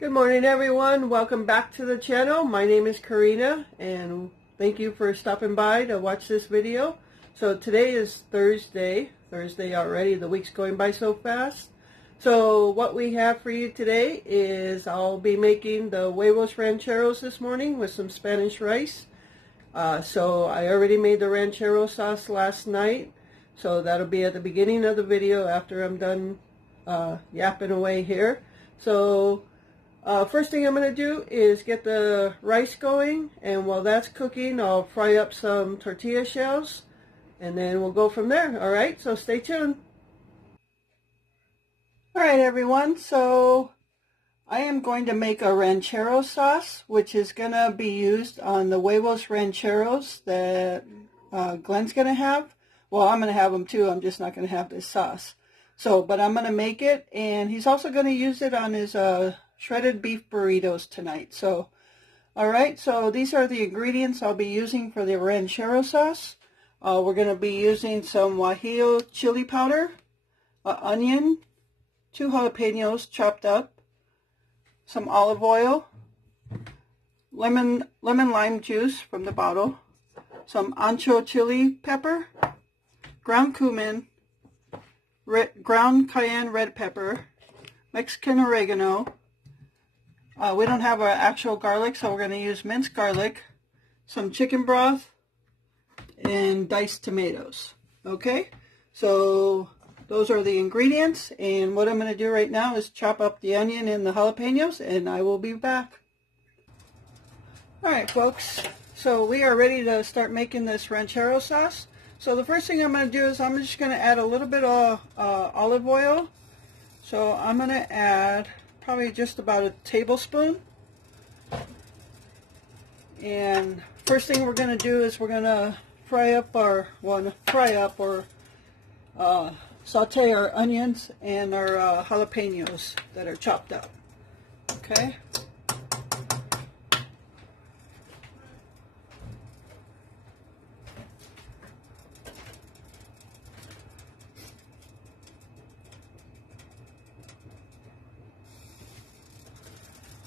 Good morning, everyone. Welcome back to the channel. My name is Corinna, and thank you for stopping by to watch this video. So today is Thursday already. The week's going by so fast. So what we have for you today is I'll be making the Huevos Rancheros this morning with some Spanish rice. So I already made the Ranchero sauce last night. So that'll be at the beginning of the video after I'm done yapping away here. So first thing I'm going to do is get the rice going, and while that's cooking, I'll fry up some tortilla shells, and then we'll go from there. Alright, so stay tuned. Alright everyone, so I am going to make a ranchero sauce, which is going to be used on the Huevos Rancheros that Glenn's going to have. Well, I'm going to have them too, I'm just not going to have this sauce. So, but I'm going to make it, and he's also going to use it on his shredded beef burritos tonight. So, alright, so these are the ingredients I'll be using for the ranchero sauce. We're going to be using some guajillo chili powder, onion, 2 jalapenos chopped up, some olive oil, lemon lime juice from the bottle, some ancho chili pepper, ground cumin, ground cayenne red pepper, Mexican oregano. We don't have our actual garlic, so we're going to use minced garlic, some chicken broth, and diced tomatoes. Okay, so those are the ingredients, and what I'm going to do right now is chop up the onion and the jalapenos, and I will be back. Alright folks, so we are ready to start making this ranchero sauce. So the first thing I'm going to do is I'm just going to add a little bit of olive oil. So I'm going to add probably just about a tablespoon. And first thing we're going to do is we're going to saute our onions and our jalapenos that are chopped up. Okay.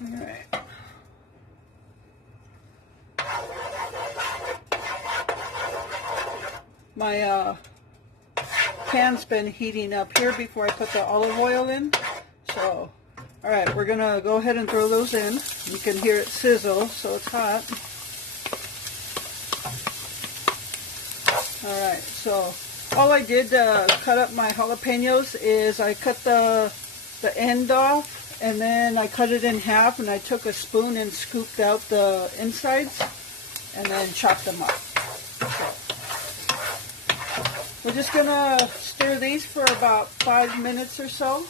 Alright. My pan's been heating up here before I put the olive oil in. So, alright, we're going to go ahead and throw those in. You can hear it sizzle, so it's hot. Alright, so all I did to cut up my jalapenos is I cut the end off, and then I cut it in half, and I took a spoon and scooped out the insides and then chopped them up. So we're just going to stir these for about 5 minutes or so.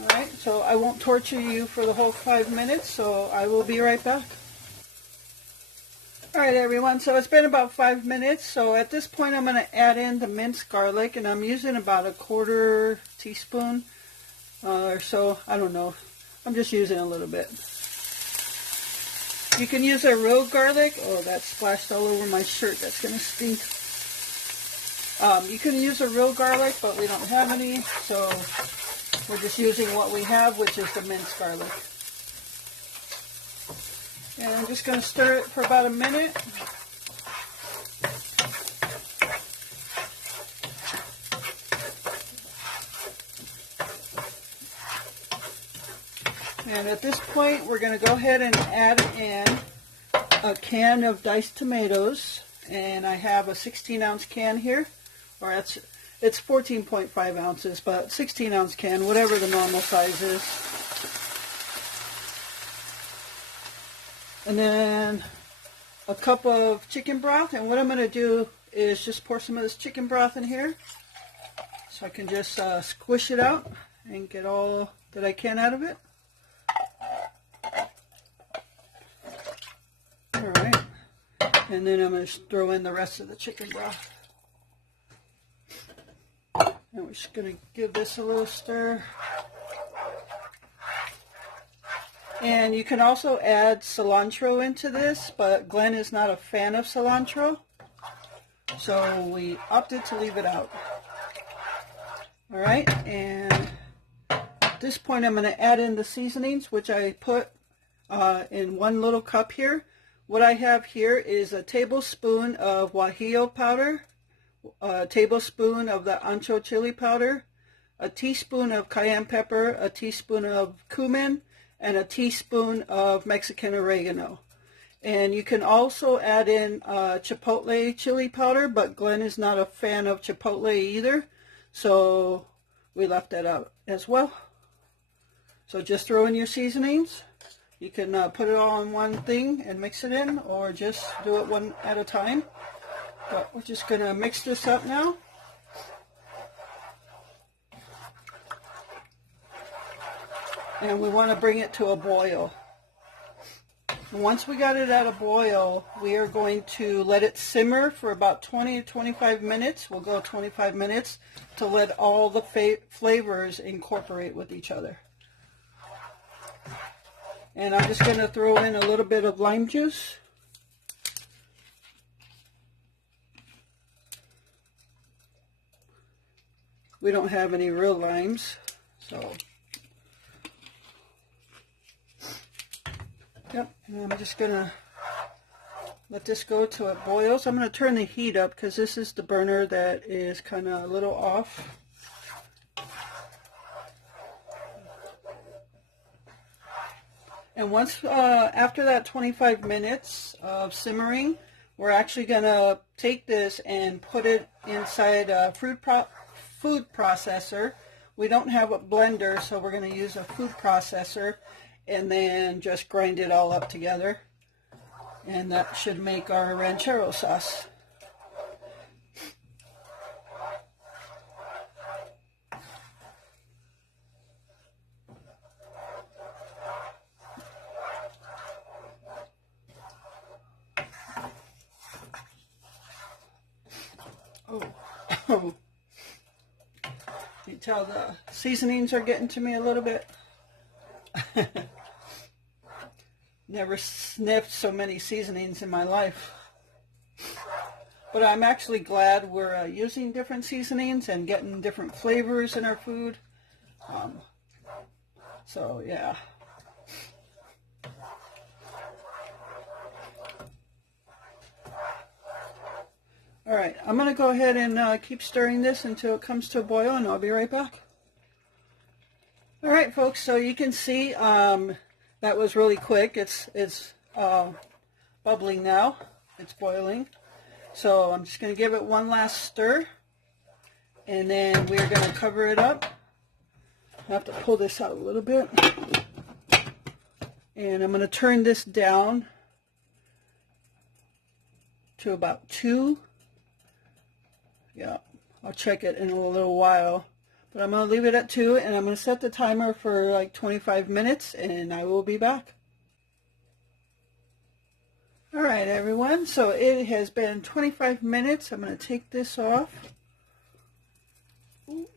Alright, so I won't torture you for the whole 5 minutes, so I will be right back. Alright everyone, so it's been about 5 minutes, so at this point I'm going to add in the minced garlic, and I'm using about a 1/4 teaspoon or so, I don't know, I'm just using a little bit. You can use a real garlic. Oh, that splashed all over my shirt, that's going to stink. You can use a real garlic, but we don't have any, so we're just using what we have, which is the minced garlic. And I'm just going to stir it for about a minute. And at this point, we're going to go ahead and add in a can of diced tomatoes. And I have a 16-ounce can here. Or it's 14.5 ounces, but 16-ounce can, whatever the normal size is. And then a cup of chicken broth, and what I'm going to do is just pour some of this chicken broth in here so I can just squish it out and get all that I can out of it. Alright, and then I'm going to throw in the rest of the chicken broth. And we're just going to give this a little stir. And you can also add cilantro into this, but Glenn is not a fan of cilantro, so we opted to leave it out. All right, and at this point I'm going to add in the seasonings, which I put in one little cup here. What I have here is a tablespoon of guajillo powder, a tablespoon of the ancho chili powder, a teaspoon of cayenne pepper, a teaspoon of cumin, and a teaspoon of Mexican oregano. And you can also add in chipotle chili powder, but Glenn is not a fan of chipotle either, so we left that out as well. So just throw in your seasonings. You can put it all in one thing and mix it in, or just do it one at a time. But we're just going to mix this up now. And we want to bring it to a boil. And once we got it at a boil, we are going to let it simmer for about 20 to 25 minutes. We'll go 25 minutes to let all the flavors incorporate with each other. And I'm just going to throw in a little bit of lime juice. We don't have any real limes, so. Yep, and I'm just going to let this go till it boils. I'm going to turn the heat up because this is the burner that is kind of a little off. And once, after that 25 minutes of simmering, we're actually going to take this and put it inside a food processor. We don't have a blender, so we're going to use a food processor and then just grind it all up together. And that should make our ranchero sauce. Oh, you tell the seasonings are getting to me a little bit. Never sniffed so many seasonings in my life. But I'm actually glad we're using different seasonings and getting different flavors in our food. So yeah. All right, I'm going to go ahead and keep stirring this until it comes to a boil, and I'll be right back. All right, folks, so you can see that was really quick. It's bubbling now. It's boiling. So I'm just going to give it one last stir, and then we're going to cover it up. I have to pull this out a little bit. And I'm going to turn this down to about 2. Yeah, I'll check it in a little while. But I'm going to leave it at 2, and I'm going to set the timer for like 25 minutes, and I will be back. All right, everyone. So it has been 25 minutes. I'm going to take this off. Ooh,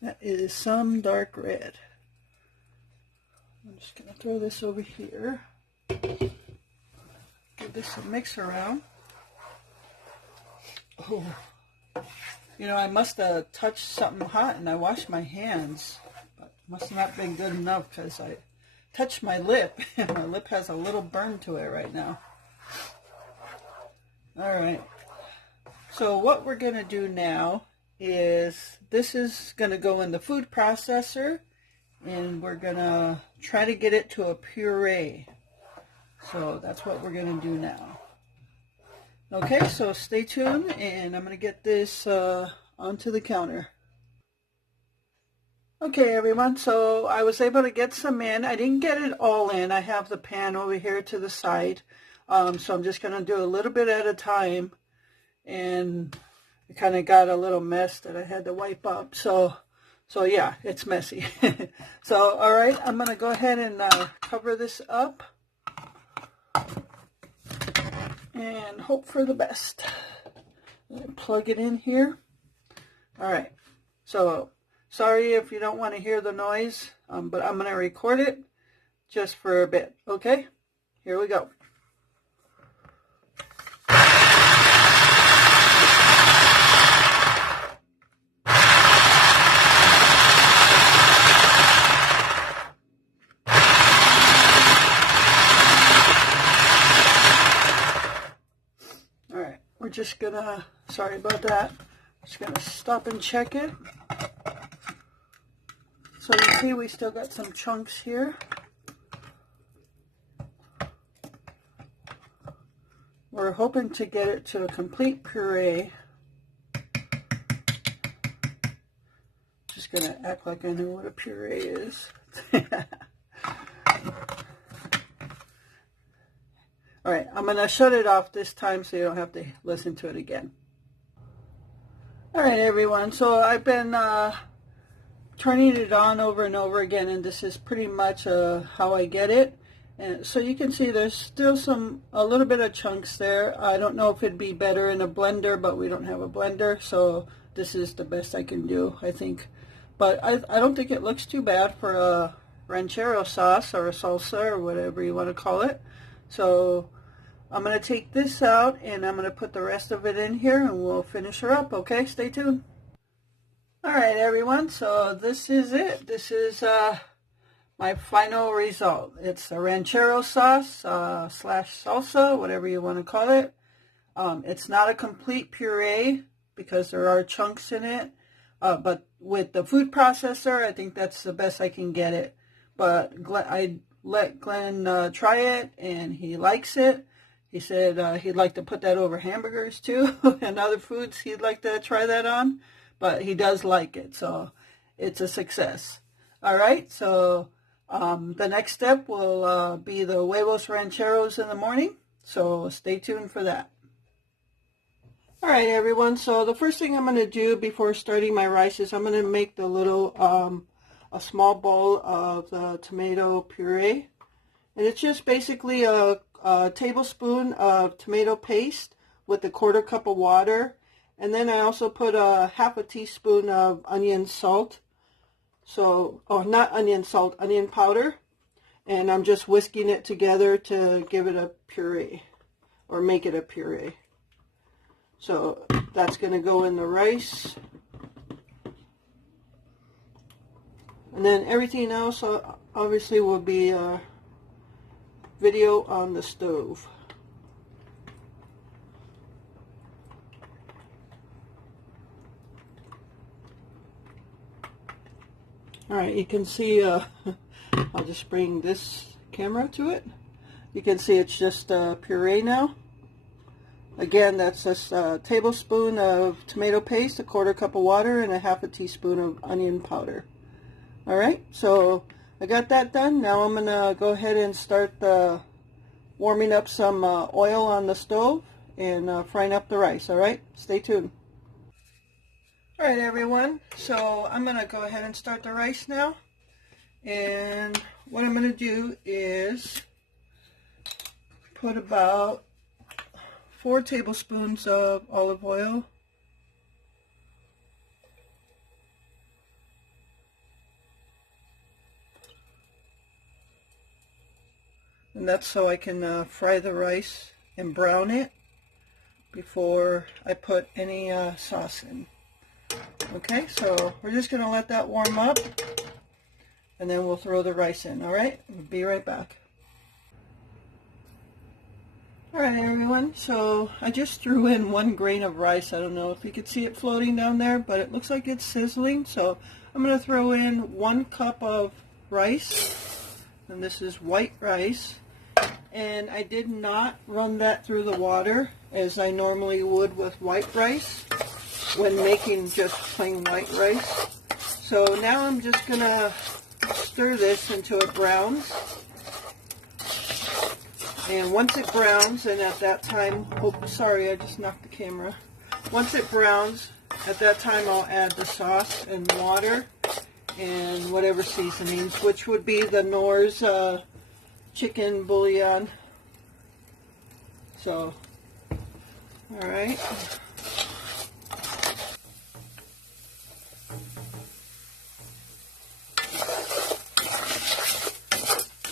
that is some dark red. I'm just going to throw this over here. Give this a mix around. Oh. You know, I must have touched something hot and I washed my hands, but must not have been good enough because I touched my lip and my lip has a little burn to it right now. All right, so what we're going to do now is this is going to go in the food processor, and we're going to try to get it to a puree. So that's what we're going to do now. Okay, so stay tuned, and I'm going to get this onto the counter. Okay, everyone, so I was able to get some in. I didn't get it all in. I have the pan over here to the side, so I'm just going to do a little bit at a time, and it kind of got a little mess that I had to wipe up. So yeah, it's messy. So, all right, I'm going to go ahead and cover this up and hope for the best. Plug it in here. All right, so sorry if you don't want to hear the noise, but I'm going to record it just for a bit. Okay, here we go. just gonna, sorry about that, just gonna stop and check it. So you see we still got some chunks here. We're hoping to get it to a complete puree. Just gonna act like I know what a puree is. All right, I'm gonna shut it off this time so you don't have to listen to it again. All right, everyone, so I've been turning it on over and over again, and this is pretty much how I get it. And so you can see there's still a little bit of chunks there. I don't know if it'd be better in a blender, but we don't have a blender, so this is the best I can do, I think. But I don't think it looks too bad for a ranchero sauce or a salsa or whatever you want to call it. So I'm going to take this out and I'm going to put the rest of it in here and we'll finish her up. Okay, stay tuned. All right, everyone, so this is it. This is my final result. It's a ranchero sauce slash salsa, whatever you want to call it. It's not a complete puree because there are chunks in it. But with the food processor, I think that's the best I can get it. But I let Glenn try it, and he likes it. He said he'd like to put that over hamburgers too, and other foods he'd like to try that on. But he does like it, so it's a success. All right, so the next step will be the Huevos Rancheros in the morning. So stay tuned for that. All right, everyone, so the first thing I'm going to do before starting my rice is I'm going to make the little, a small bowl of the tomato puree. And it's just basically a tablespoon of tomato paste with a 1/4 cup of water. And then I also put a 1/2 teaspoon of onion salt. So, oh, not onion salt, onion powder. And I'm just whisking it together to give it a puree, or make it a puree. So that's going to go in the rice. And then everything else obviously will be video on the stove. All right, you can see, I'll just bring this camera to it. You can see it's just puree now. Again, that's just a tablespoon of tomato paste, a 1/4 cup of water, and a 1/2 teaspoon of onion powder. All right, so I got that done. Now I'm going to go ahead and start warming up some oil on the stove and frying up the rice. All right, stay tuned. All right, everyone, so I'm going to go ahead and start the rice now. And what I'm going to do is put about 4 tablespoons of olive oil. And that's so I can fry the rice and brown it before I put any sauce in. Okay, so we're just going to let that warm up and then we'll throw the rice in. All right, we'll be right back. All right, everyone, so I just threw in 1 grain of rice. I don't know if you could see it floating down there, but it looks like it's sizzling. So I'm going to throw in 1 cup of rice, and this is white rice. And I did not run that through the water as I normally would with white rice when making just plain white rice. So now I'm just going to stir this until it browns. And once it browns, and at that time, oh, sorry, I just knocked the camera. Once it browns, at that time I'll add the sauce and water and whatever seasonings, which would be the Knorr's chicken bouillon. So, all right.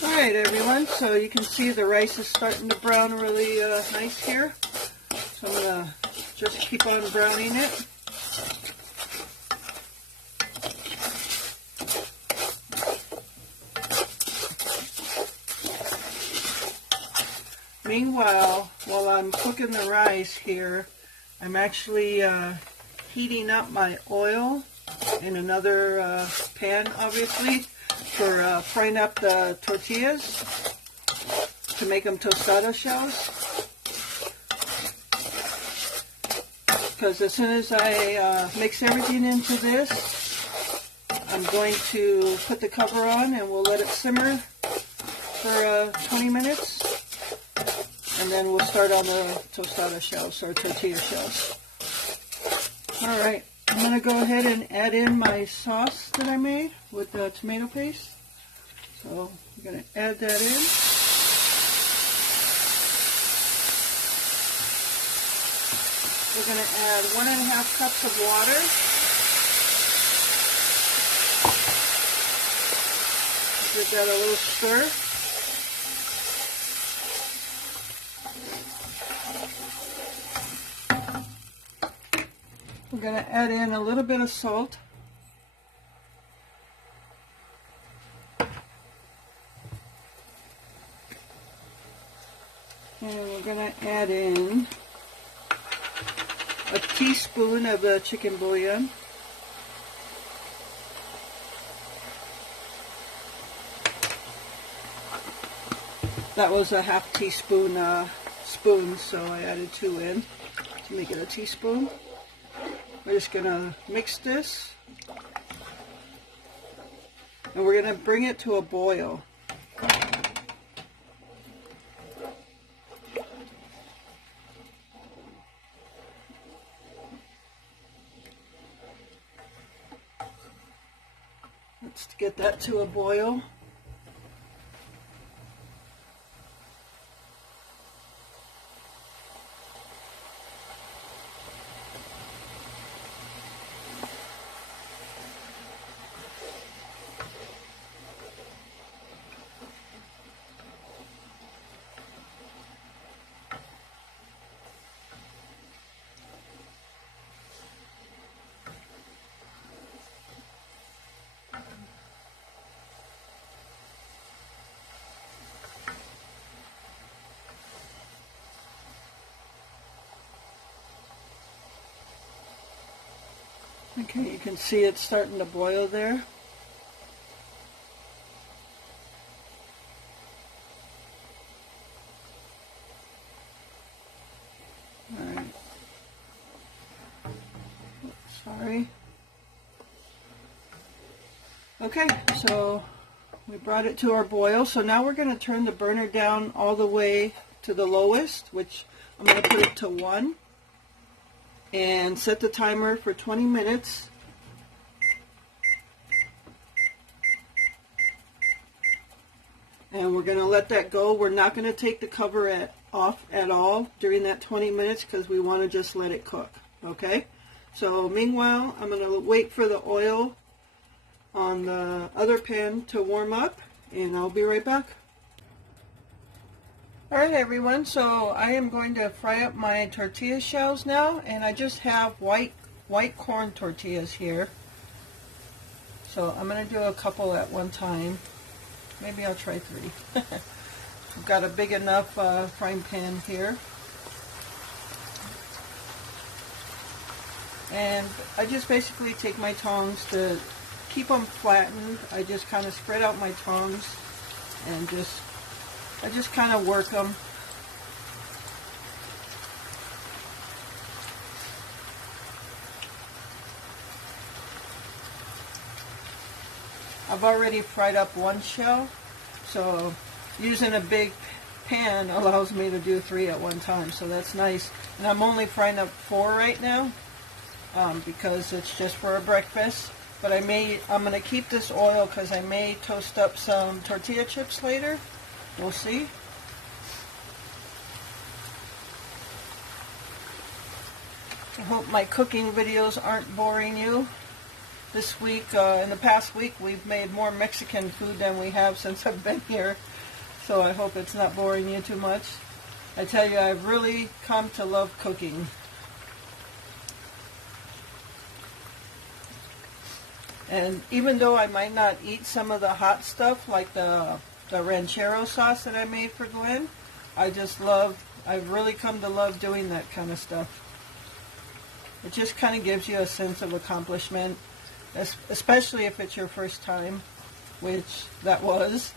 Alright, everyone, so you can see the rice is starting to brown really nice here. So I'm going to just keep on browning it. Meanwhile, while I'm cooking the rice here, I'm actually heating up my oil in another pan, obviously, for frying up the tortillas to make them tostada shells. Because as soon as I mix everything into this, I'm going to put the cover on and we'll let it simmer for 20 minutes. And then we'll start on the tostada shells or tortilla shells. Alright, I'm going to go ahead and add in my sauce that I made with the tomato paste. So I'm going to add that in. We're going to add 1.5 cups of water. Give that a little stir. We're going to add in a little bit of salt. And we're going to add in a teaspoon of the chicken bouillon. That was a half teaspoon spoon, so I added 2 in to make it a teaspoon. We're just going to mix this, and we're going to bring it to a boil. Let's get that to a boil. Okay, you can see it's starting to boil there. Alright. Sorry. Okay, so we brought it to our boil. So now we're going to turn the burner down all the way to the lowest, which I'm going to put it to 1. And set the timer for 20 minutes. And we're going to let that go. We're not going to take the cover off at all during that 20 minutes because we want to just let it cook. Okay? So meanwhile, I'm going to wait for the oil on the other pan to warm up, and I'll be right back. Alright everyone, so I am going to fry up my tortilla shells now, and I just have white corn tortillas here. So I'm going to do a couple at one time. Maybe I'll try 3. I've got a big enough frying pan here. And I just basically take my tongs to keep them flattened. I just kind of spread out my tongs and I just kind of work them. I've already fried up 1 shell, so using a big pan allows me to do 3 at one time, so that's nice. And I'm only frying up 4 right now because it's just for a breakfast. But I'm going to keep this oil because I may toast up some tortilla chips later. We'll see. I hope my cooking videos aren't boring you. This week, in the past week, we've made more Mexican food than we have since I've been here. So I hope it's not boring you too much. I tell you, I've really come to love cooking. And even though I might not eat some of the hot stuff, like the Ranchero sauce that I made for Glenn, I've really come to love doing that kind of stuff. It just kind of gives you a sense of accomplishment, especially if it's your first time, which that was.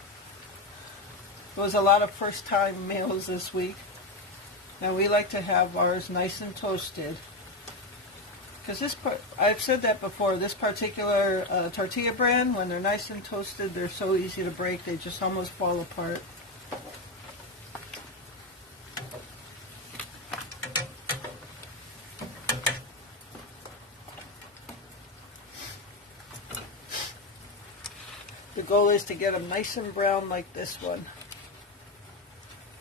It was a lot of first time meals this week. And we like to have ours nice and toasted. Because I've said that before, this particular tortilla brand, when they're nice and toasted, they're so easy to break, they just almost fall apart. The goal is to get them nice and brown like this one.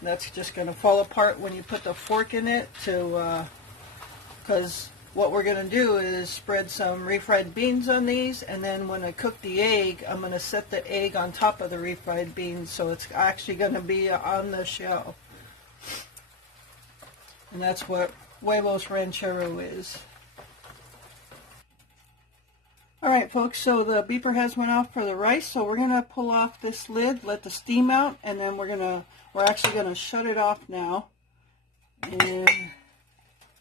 That's just going to fall apart when you put the fork in it, because what we're going to do is spread some refried beans on these, and then when I cook the egg, I'm going to set the egg on top of the refried beans, so it's actually going to be on the shell. And that's what Huevos Ranchero is. Alright folks, so the beeper has went off for the rice, so we're going to pull off this lid, let the steam out, and then we're actually going to shut it off now. And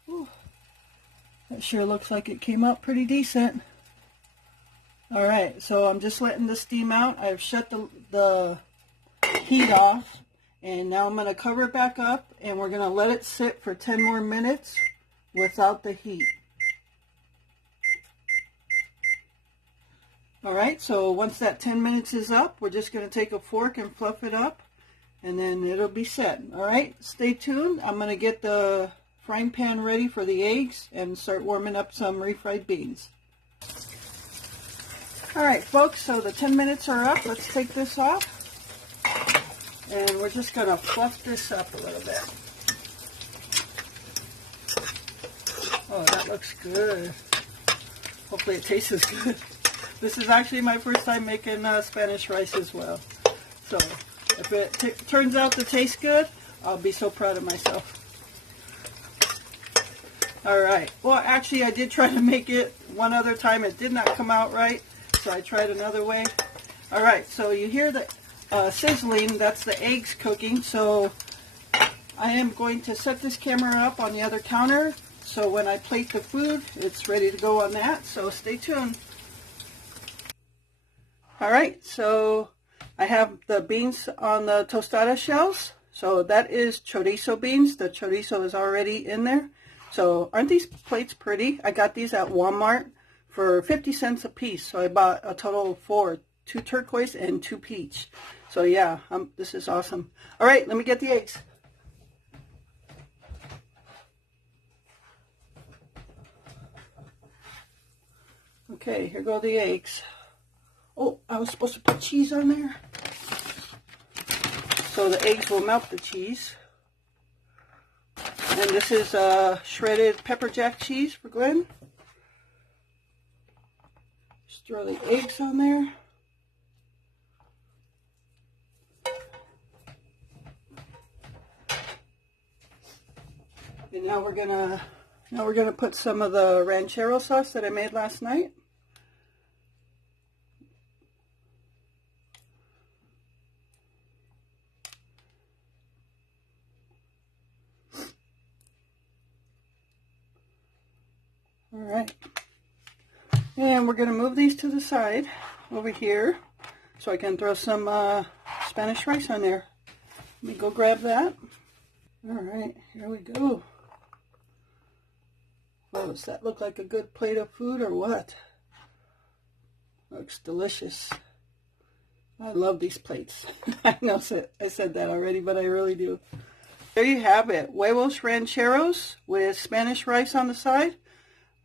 whew, that sure looks like it came out pretty decent. Alright, so I'm just letting the steam out. I've shut the heat off, and now I'm going to cover it back up, and we're going to let it sit for 10 more minutes without the heat. Alright, so once that 10 minutes is up, we're just going to take a fork and fluff it up, and then it'll be set. Alright, stay tuned. I'm going to get the frying pan ready for the eggs and start warming up some refried beans. Alright folks, so the 10 minutes are up. Let's take this off. And we're just going to fluff this up a little bit. Oh, that looks good. Hopefully it tastes as good. This is actually my first time making Spanish rice as well. So if it turns out to taste good, I'll be so proud of myself. Alright, well actually I did try to make it one other time. It did not come out right, so I tried another way. Alright, so you hear the sizzling, that's the eggs cooking. So I am going to set this camera up on the other counter, so when I plate the food, it's ready to go on that, so stay tuned. Alright, so I have the beans on the tostada shells. So that is chorizo beans. The chorizo is already in there. So aren't these plates pretty? I got these at Walmart for 50 cents a piece. So I bought a total of 4, 2 turquoise and 2 peach. So yeah, this is awesome. Alright, let me get the eggs. Okay, here go the eggs. Oh, I was supposed to put cheese on there. So the eggs will melt the cheese. And this is shredded pepper jack cheese for Glenn. Just throw the eggs on there. And now we're gonna put some of the ranchero sauce that I made last night. Alright, and we're going to move these to the side over here so I can throw some Spanish rice on there. Let me go grab that. Alright, here we go. Oh, does that look like a good plate of food or what? Looks delicious. I love these plates. I know I said that already, but I really do. There you have it. Huevos Rancheros with Spanish rice on the side.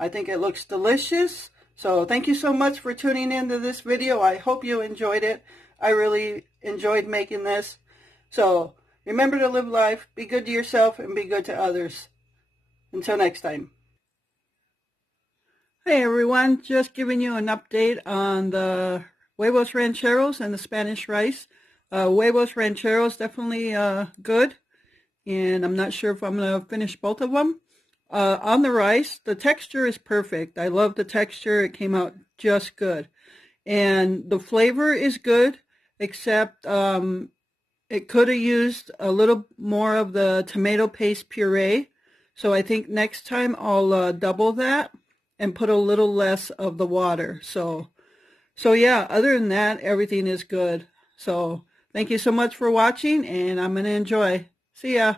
I think it looks delicious. So thank you so much for tuning into this video. I hope you enjoyed it. I really enjoyed making this. So remember to live life, be good to yourself, and be good to others. Until next time. Hey everyone, just giving you an update on the Huevos Rancheros and the Spanish rice. Huevos Rancheros definitely good, and I'm not sure if I'm going to finish both of them. On the rice, the texture is perfect. I love the texture. It came out just good. And the flavor is good, except it could have used a little more of the tomato paste puree. So I think next time I'll double that and put a little less of the water. So yeah, other than that, everything is good. So thank you so much for watching, and I'm going to enjoy. See ya.